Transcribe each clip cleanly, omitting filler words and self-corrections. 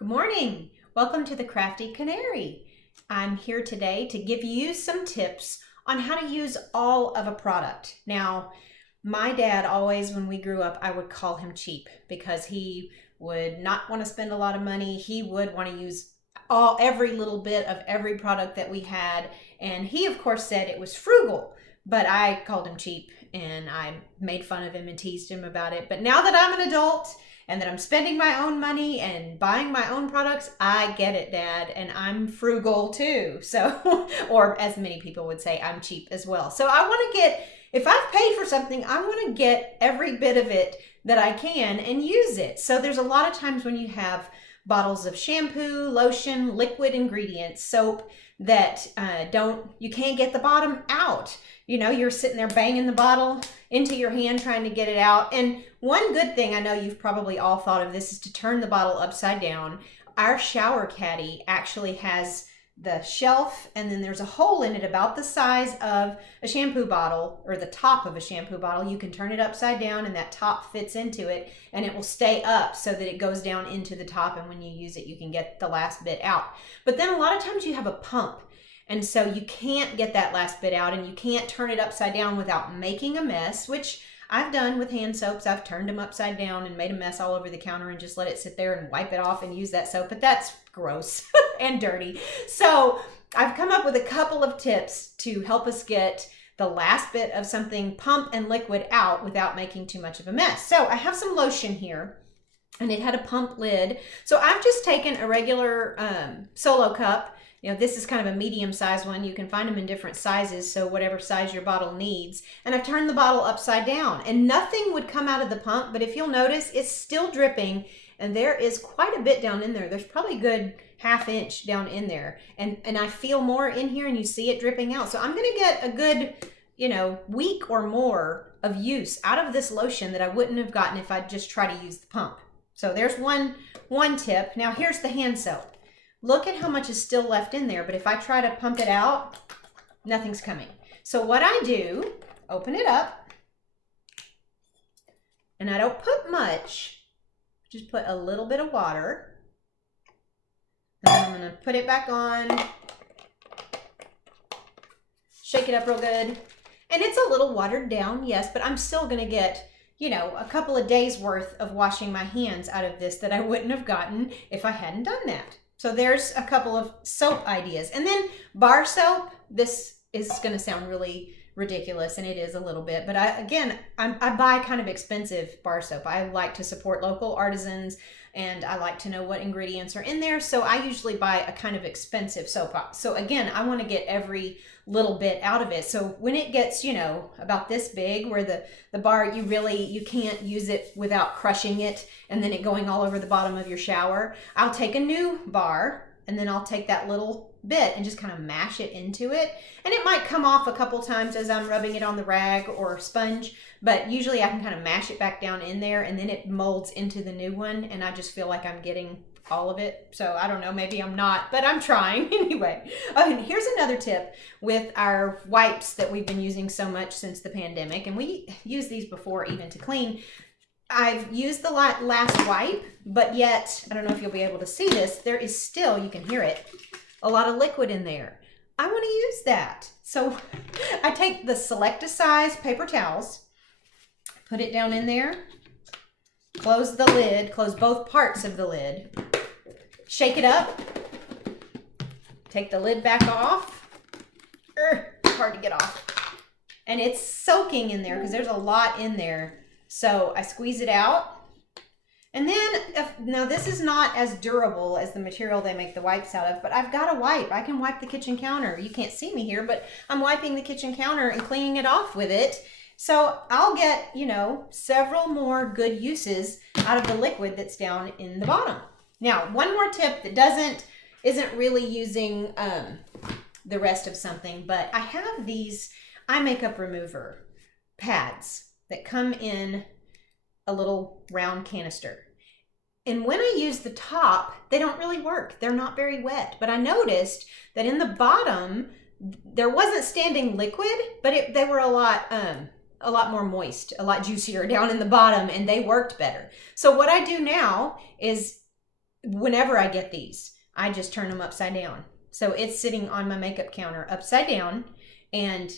Good morning. Welcome to the Crafty Canary. I'm here today to give you some tips on how to use all of a product. Now, my dad always, when we grew up, I would call him cheap because he would not want to spend a lot of money. He would want to use every little bit of every product that we had. And he, of course, said it was frugal, but I called him cheap and I made fun of him and teased him about it. But now that I'm an adult, and that I'm spending my own money and buying my own products, I get it, Dad, and I'm frugal too. So, or as many people would say, I'm cheap as well. So I want to if I've paid for something, I want to get every bit of it that I can and use it. So there's a lot of times when you have bottles of shampoo, lotion, liquid ingredients, soap that you can't get the bottom out. You know, you're sitting there banging the bottle into your hand trying to get it out. And one good thing, I know you've probably all thought of this, is to turn the bottle upside down. Our shower caddy actually has the shelf, and then there's a hole in it about the size of a shampoo bottle, or the top of a shampoo bottle. You can turn it upside down and that top fits into it, and it will stay up so that it goes down into the top, and when you use it, you can get the last bit out. But then a lot of times you have a pump, and so you can't get that last bit out, and you can't turn it upside down without making a mess, which I've done with hand soaps. I've turned them upside down and made a mess all over the counter and just let it sit there and wipe it off and use that soap, but that's gross and dirty. So I've come up with a couple of tips to help us get the last bit of something pump and liquid out without making too much of a mess. So I have some lotion here, and it had a pump lid. So I've just taken a regular Solo cup. You know, this is kind of a medium-sized one. You can find them in different sizes, so whatever size your bottle needs. And I've turned the bottle upside down, and nothing would come out of the pump, but if you'll notice, it's still dripping, and there is quite a bit down in there. There's probably a good ½ inch down in there, and I feel more in here, and you see it dripping out. So I'm gonna get a good, week or more of use out of this lotion that I wouldn't have gotten if I'd just try to use the pump. So there's one tip. Now here's the hand soap. Look at how much is still left in there, but if I try to pump it out, nothing's coming. So what I do, open it up, and I don't put much, just put a little bit of water, and then I'm gonna put it back on, shake it up real good, and it's a little watered down, yes, but I'm still gonna get, a couple of days worth of washing my hands out of this that I wouldn't have gotten if I hadn't done that. So there's a couple of soap ideas. And then bar soap, this is going to sound really ridiculous, and it is a little bit, but I buy kind of expensive bar soap. I like to support local artisans, and I like to know what ingredients are in there, so I usually buy a kind of expensive soap. So again, I want to get every little bit out of it. So when it gets, about this big, where the bar, you can't use it without crushing it and then it going all over the bottom of your shower, I'll take a new bar, and then I'll take that little bit and just kind of mash it into it. And it might come off a couple times as I'm rubbing it on the rag or sponge, but usually I can kind of mash it back down in there, and then it molds into the new one, and I just feel like I'm getting all of it. So I don't know, maybe I'm not, but I'm trying anyway. And here's another tip with our wipes that we've been using so much since the pandemic, and we use these before even to clean. I've used the last wipe, but yet, I don't know if you'll be able to see this, there is still, you can hear it, a lot of liquid in there. I want to use that. So I take the Selecta size paper towels, put it down in there, close the lid, close both parts of the lid, shake it up, take the lid back off. It's hard to get off. And it's soaking in there because there's a lot in there. So I squeeze it out. And then, now this is not as durable as the material they make the wipes out of, but I've got a wipe. I can wipe the kitchen counter. You can't see me here, but I'm wiping the kitchen counter and cleaning it off with it. So I'll get, several more good uses out of the liquid that's down in the bottom. Now, one more tip that isn't really using the rest of something, but I have these eye makeup remover pads that come in a little round canister. And when I use the top, they don't really work. They're not very wet. But I noticed that in the bottom, there wasn't standing liquid, but they were a lot more moist, a lot juicier down in the bottom, and they worked better. So what I do now is whenever I get these, I just turn them upside down. So it's sitting on my makeup counter upside down. And,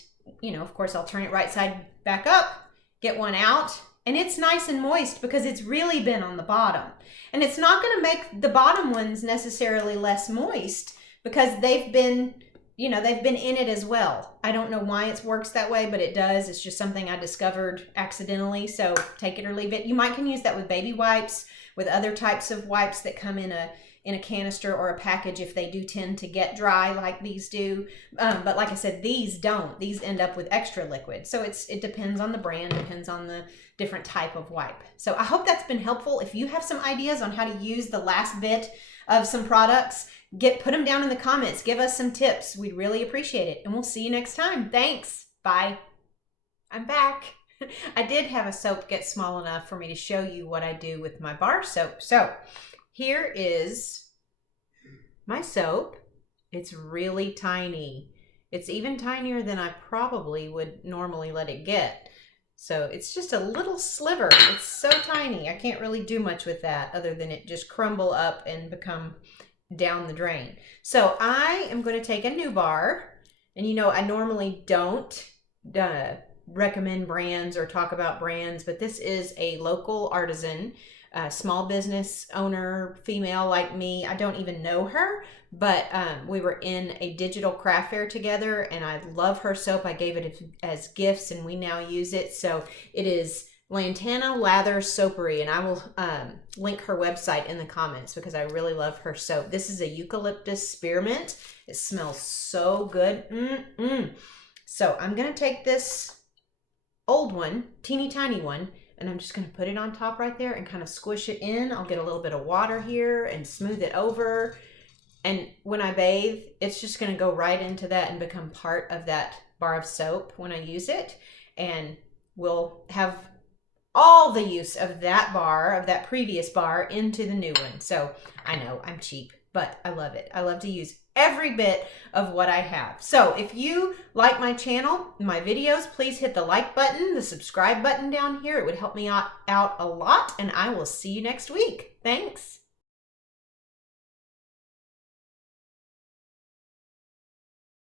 of course, I'll turn it right side back up, get one out, and it's nice and moist because it's really been on the bottom. And it's not going to make the bottom ones necessarily less moist because they've been in it as well. I don't know why it works that way, but it does. It's just something I discovered accidentally. So take it or leave it. You can use that with baby wipes, with other types of wipes that come in a canister or a package if they do tend to get dry like these do. But like I said, these don't. These end up with extra liquid. So it depends on the brand, depends on the different type of wipe. So I hope that's been helpful. If you have some ideas on how to use the last bit of some products, put them down in the comments. Give us some tips. We'd really appreciate it. And we'll see you next time. Thanks. Bye. I'm back. I did have a soap get small enough for me to show you what I do with my bar soap. So here is my soap. It's really tiny. It's even tinier than I probably would normally let it get. So it's just a little sliver. It's so tiny. I can't really do much with that other than it just crumble up and become down the drain. So I am going to take a new bar, and I normally don't recommend brands or talk about brands, but this is a local artisan, small business owner, female like me. I don't even know her, but we were in a digital craft fair together, and I love her soap. I gave it as gifts, and we now use it. So it is Lantana Lather Soapery, and I will link her website in the comments because I really love her soap. This is a eucalyptus spearmint. It smells so good. So I'm going to take this old one, teeny tiny one, and I'm just going to put it on top right there and kind of squish it in. I'll get a little bit of water here and smooth it over. And when I bathe, it's just going to go right into that and become part of that bar of soap when I use it. And we'll have all the use of that bar, of that previous bar, into the new one. So I know I'm cheap, but I love it. I love to use every bit of what I have. So if you like my channel, my videos, please hit the like button, the subscribe button down here. It would help me out a lot, and I will see you next week. Thanks.